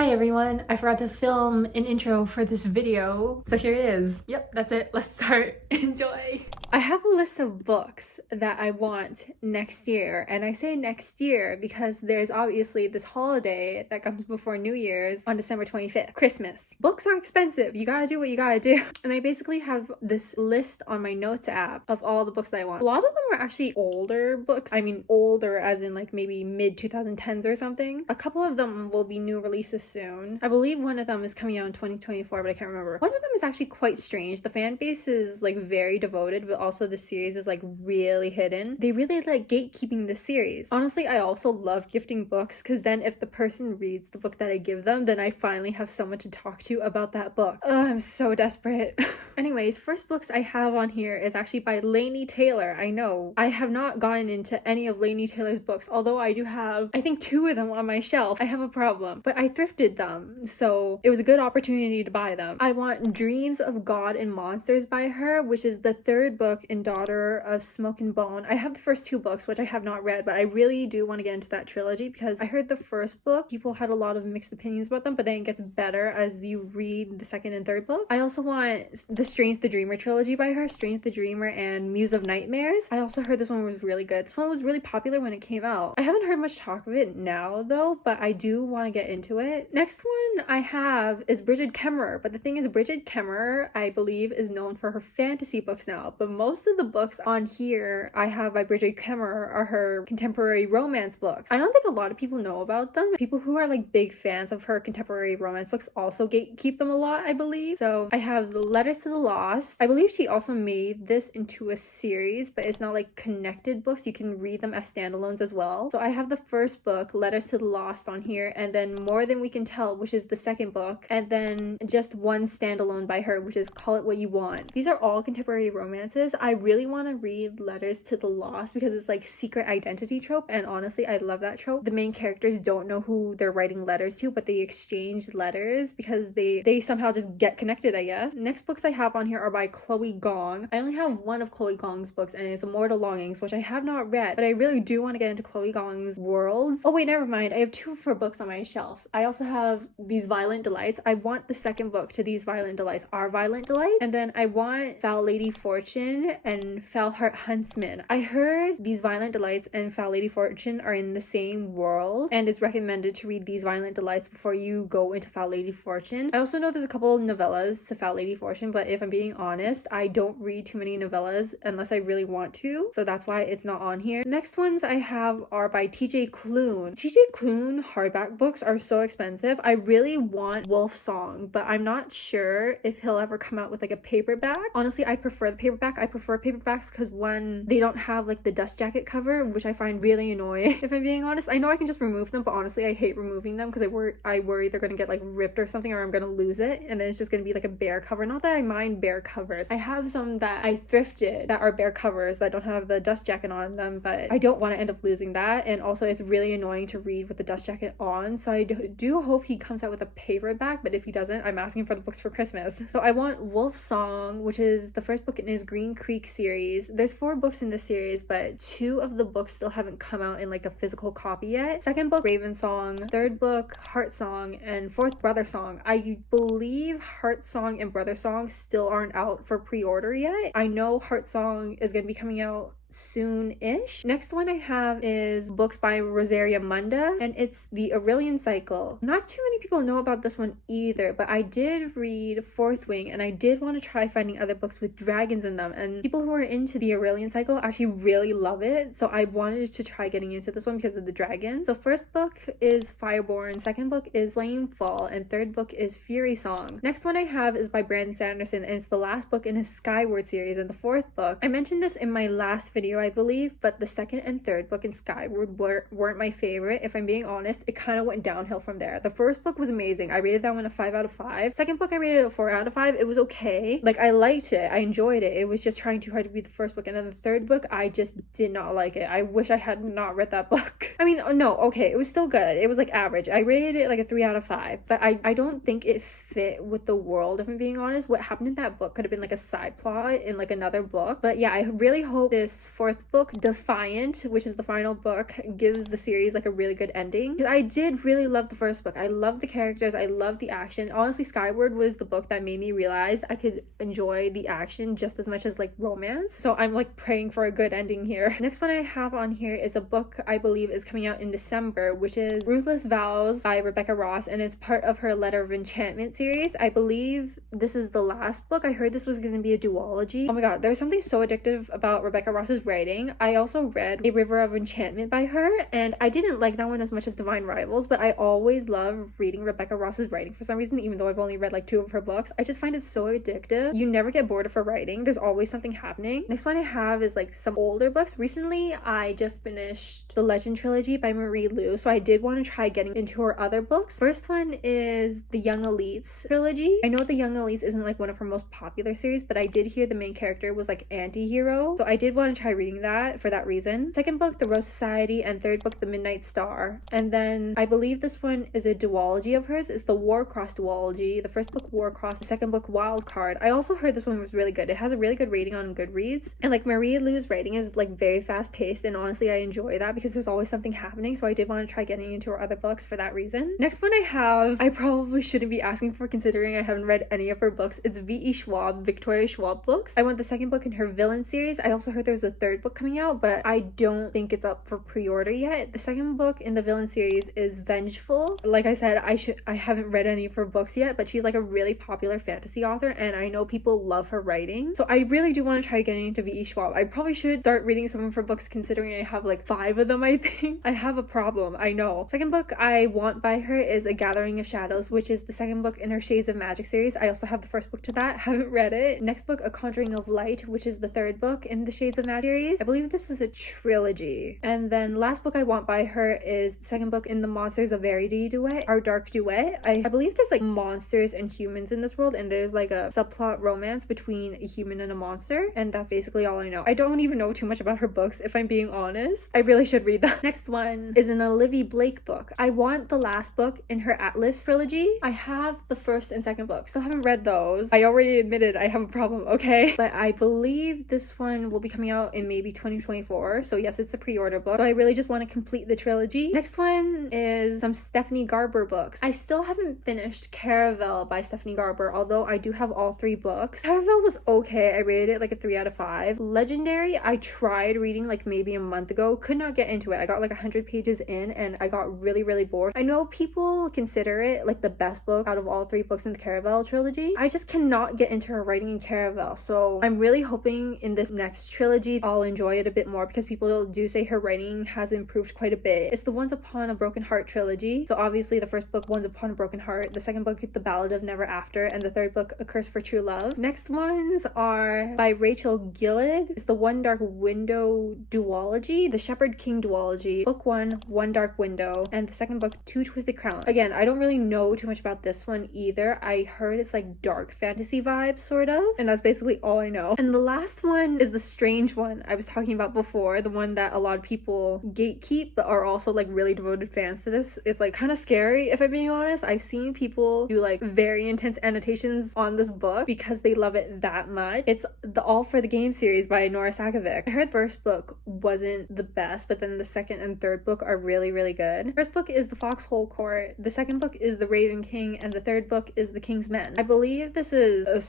Hi everyone, I forgot to film an intro for this video, so here it is. Yep, that's it. Let's start. Enjoy! I have a list of books that I want next year, and I say next year because there's obviously this holiday that comes before New Year's on December 25th, Christmas. Books are expensive, you gotta do what you gotta do. And I basically have this list on my notes app of all the books that I want. A lot of them are actually older books. I mean older as in like maybe mid 2010s or something. A couple of them will be new releases soon. I believe one of them is coming out in 2024, but I can't remember. One of them is actually quite strange. The fan base is like very devoted, but also the series is like really hidden. They really like gatekeeping the series. Honestly, I also love gifting books because then if the person reads the book that I give them, then I finally have someone to talk to about that book. I'm so desperate. Anyways, first books I have on here is actually by Laini Taylor. I know I have not gotten into any of Laini Taylor's books, although I do have I think 2 of them on my shelf. I have a problem, but I thrifted them, so it was a good opportunity to buy them. I want Dreams of God and Monsters by her, which is the 3rd book in Daughter of Smoke and Bone. I have the first 2 books, which I have not read, but I really do want to get into that trilogy because I heard the first book, people had a lot of mixed opinions about them, but then it gets better as you read the 2nd and 3rd book. I also want the Strange the Dreamer trilogy by her, Strange the Dreamer and Muse of Nightmares. I also heard this one was really good. This one was really popular when it came out. I haven't heard much talk of it now though, but I do want to get into it. Next one I have is Bridget Kemmerer, but the thing is Bridget Kemmerer, I believe, is known for her fantasy books now, but most of the books on here I have by Bridget Kemmerer are her contemporary romance books. I don't think a lot of people know about them. People who are like big fans of her contemporary romance books also gatekeep them a lot, I believe. So I have the Letters to the Lost. I believe she also made this into a series, but it's not like connected books. You can read them as standalones as well. So I have the first book, Letters to the Lost, on here, and then More Than We Can Tell, which is the 2nd book, and then just one standalone by her, which is Call It What You Want. These are all contemporary romances. I really want to read Letters to the Lost because it's like secret identity trope, and honestly I love that trope. The main characters don't know who they're writing letters to, but they exchange letters because they somehow just get connected, I guess. Next books I have on here are by Chloe Gong. I only have one of Chloe Gong's books, and it's Immortal Longings, which I have not read, but I really do want to get into Chloe Gong's worlds. Oh wait, never mind. I have 2 of her books on my shelf. I also have These Violent Delights. I want the 2nd book to These Violent Delights, Our Violent Delights, and then I want Foul Lady Fortune and Foul Heart Huntsman. I heard These Violent Delights and Foul Lady Fortune are in the same world, and it's recommended to read These Violent Delights before you go into Foul Lady Fortune. I also know there's a couple of novellas to Foul Lady Fortune, but if I'm being honest, I don't read too many novellas unless I really want to, so that's why it's not on here. Next ones I have are by TJ Klune. TJ Klune hardback books are so expensive. I really want Wolf Song, but I'm not sure if he'll ever come out with like a paperback. Honestly, I prefer the paperback. I prefer paperbacks because one, they don't have like the dust jacket cover, which I find really annoying if I'm being honest. I know I can just remove them, but honestly I hate removing them because I worry they're gonna get like ripped or something, or I'm gonna lose it and then it's just gonna be like a bare cover. Not that I mind bare covers. I have some that I thrifted that are bare covers that don't have the dust jacket on them, but I don't want to end up losing that, and also it's really annoying to read with the dust jacket on, so I do hope he comes out with a paperback, but if he doesn't, I'm asking for the books for Christmas. So I want Wolf Song, which is the 1st book in his Green Creek series. There's 4 books in this series, but 2 of the books still haven't come out in like a physical copy yet. 2nd book, Raven Song. 3rd book, Heart Song. And 4th, Brother Song. I believe Heart Song and Brother Song still aren't out for pre-order yet. I know Heart Song is going to be coming out soon-ish. Next one I have is books by Rosaria Munda, and it's the Aurelian Cycle. Not too many people know about this one either, but I did read Fourth Wing, and I did want to try finding other books with dragons in them, and people who are into the Aurelian Cycle actually really love it, so I wanted to try getting into this one because of the dragons. So 1st book is Fireborn, 2nd book is Flamefall, and 3rd book is Fury Song. Next one I have is by Brandon Sanderson, and it's the last book in his Skyward series, and the 4th book. I mentioned this in my last video, I believe, but the 2nd and 3rd book in Skyward weren't my favorite. If I'm being honest, it kind of went downhill from there. The 1st book was amazing. I rated that one a 5 out of 5. 2nd book I rated a 4 out of 5. It was okay. Like, I liked it. I enjoyed it. It was just trying too hard to be the 1st book. And then the 3rd book, I just did not like it. I wish I had not read that book. I mean, no, okay, it was still good. It was like average. I rated it like a 3 out of 5, but I don't think it fit with the world, if I'm being honest. What happened in that book could have been like a side plot in like another book. But yeah, I really hope this fourth book, Defiant, which is the final book, gives the series like a really good ending. Because I did really love the first book. I love the characters, I love the action. Honestly, Skyward was the book that made me realize I could enjoy the action just as much as like romance. So I'm like praying for a good ending here. Next one I have on here is a book I believe is coming out in December, which is Ruthless Vows by Rebecca Ross, and it's part of her Letter of Enchantment series. I believe this is the last book. I heard this was going to be a duology. Oh my god, there's something so addictive about Rebecca Ross's writing. I also read A River of Enchantment by her, and I didn't like that one as much as Divine Rivals, but I always love reading Rebecca Ross's writing for some reason, even though I've only read like 2 of her books. I just find it so addictive. You never get bored of her writing. There's always something happening. Next one I have is like some older books. Recently, I just finished the Legend trilogy by Marie Lu, so I did want to try getting into her other books. First one is the Young Elites trilogy. I know the Young Elites isn't like one of her most popular series, but I did hear the main character was like anti-hero, so I did want to try reading that for that reason. Second book, The Rose Society, and third book, The Midnight Star. And then I believe this one is a duology of hers. It's the Warcross duology. The first book, Warcross, the second book, Wild Card. I also heard this one was really good. It has a really good rating on Goodreads, and like Marie Lu's writing is like very fast paced, and honestly I enjoy that because there's always something happening, so I did want to try getting into her other books for that reason. Next one I have, I probably shouldn't be asking for considering I haven't read any of her books. It's V.E. Schwab, Victoria Schwab books. I want the second book in her Villain series. I also heard there's a third book coming out, but I don't think it's up for pre-order yet. The second book in the Villain series is Vengeful. Like I said, I haven't read any of her books yet, but she's like a really popular fantasy author, and I know people love her writing, so I really do want to try getting into V.E. Schwab. I probably should start reading some of her books considering I have like 5 of them. I think I have a problem, I know. Second book I want by her is A Gathering of Shadows, which is the second book in her Shades of Magic series. I also have the first book to that, haven't read it. Next book, A Conjuring of Light, which is the third book in the Shades of Magic series. I believe this is a trilogy. And then last book I want by her is the second book in the Monsters of Verity duet, Our Dark Duet. I believe there's like monsters and humans in this world, and there's like a subplot romance between a human and a monster, and that's basically all I know. I don't even know too much about her books, if I'm being honest. I really should read that. Next one is an Olivia Blake book. I want the last book in her Atlas trilogy. I have the first and second book, still haven't read those. I already admitted I have a problem, okay? But I believe this one will be coming out in maybe 2024, so yes, it's a pre-order book, so I really just want to complete the trilogy. Next one is some Stephanie Garber books. I still haven't finished Caravel by Stephanie Garber, although I do have all 3 books. Caravel was okay. I rated it like a 3 out of 5. Legendary, I tried reading like maybe a month ago, could not get into it. I got like 100 pages in and I got really bored. I know people consider it like the best book out of all 3 books in the Caravel trilogy. I just cannot get into her writing in Caravel, so I'm really hoping in this next trilogy I'll enjoy it a bit more because people do say her writing has improved quite a bit. It's the Once Upon a Broken Heart trilogy, so obviously the first book, Once Upon a Broken Heart, the second book, The Ballad of Never After, and the third book, A Curse for True Love. Next ones are by Rachel Gillig. It's the One Dark Window duology, the Shepherd King duology, book 1, One Dark Window, and the second book, Two Twisted Crowns. Again, I don't really know too much about this one either. I heard it's like dark fantasy vibes sort of, and that's basically all I know. And the last one is the strange one I was talking about before, the one that a lot of people gatekeep but are also like really devoted fans to. This is like kind of scary, if I'm being honest. I've seen people do like very intense annotations on this book because they love it that much. It's the All for the Game series by Nora Sakovic. I heard the first book wasn't the best, but then the second and third book are really good. First book is The Foxhole Court, the second book is The Raven King, and the third book is The King's Men. I believe this is a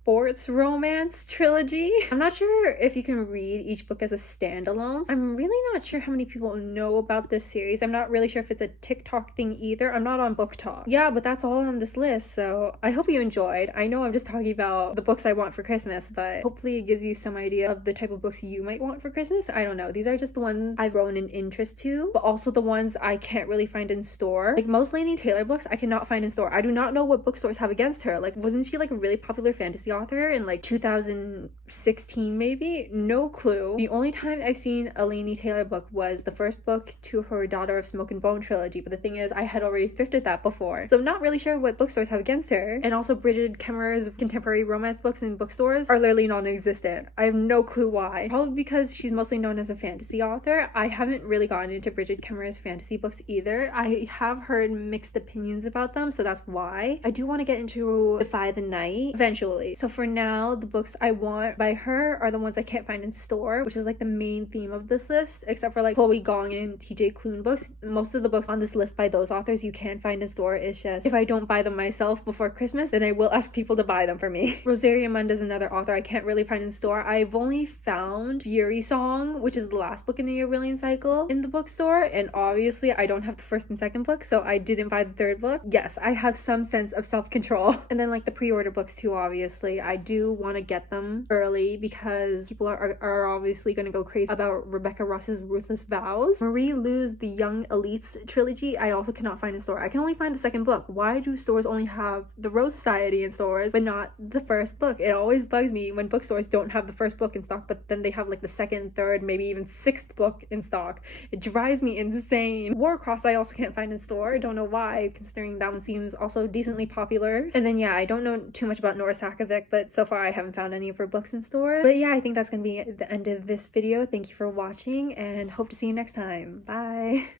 sports romance trilogy. I'm not sure if you can read each book as a standalone. I'm really not sure how many people know about this series. I'm not really sure if it's a TikTok thing either. I'm not on BookTok. Yeah, but that's all on this list, so I hope you enjoyed. I know I'm just talking about the books I want for Christmas, but hopefully it gives you some idea of the type of books you might want for Christmas. I don't know. These are just the ones I've grown an interest to, but also the ones I can't really find in store. Like most Laini Taylor books, I cannot find in store. I do not know what bookstores have against her. Like, wasn't she like a really popular fantasy author in like 2016 maybe? No clue. The only time I've seen a Laini Taylor book was the first book to her Daughter of Smoke and Bone trilogy, but the thing is I had already thrifted that before, so I'm not really sure what bookstores have against her. And also Bridget Kemmerer's contemporary romance books in bookstores are literally non-existent. I have no clue why. Probably because she's mostly known as a fantasy author. I haven't really gotten into Bridget Kemmerer's fantasy books either. I have heard mixed opinions about them, so that's why. I do want to get into Defy the Night eventually, So for now, the books I want by her are the ones I can't find in store, which is like the main theme of this list, except for like Chloe Gong and TJ Klune books. Most of the books on this list by those authors you can find in store. It's just if I don't buy them myself before Christmas, then I will ask people to buy them for me. Rosaria Munda is another author I can't really find in store. I've only found Fury Song, which is the last book in the Aurelian cycle, in the bookstore, and obviously I don't have the first and second book, so I didn't buy the third book. Yes, I have some sense of self-control. And then like the pre-order books too, obviously. I do want to get them early because people are obviously going to go crazy about Rebecca Ross's Ruthless Vows. Marie Lu's The Young Elites trilogy I also cannot find in store. I can only find the second book. Why do stores only have the Rose Society in stores but not the first book? It always bugs me when bookstores don't have the first book in stock, but then they have like the second, third, maybe even sixth book in stock. It drives me insane. Warcross I also can't find in store. I don't know why, considering that one seems also decently popular. And then yeah, I don't know too much about Nora Sakovic, but so far I haven't found any of her books in store. But yeah, I think that's gonna be the end of this video. Thank you for watching and hope to see you next time. Bye.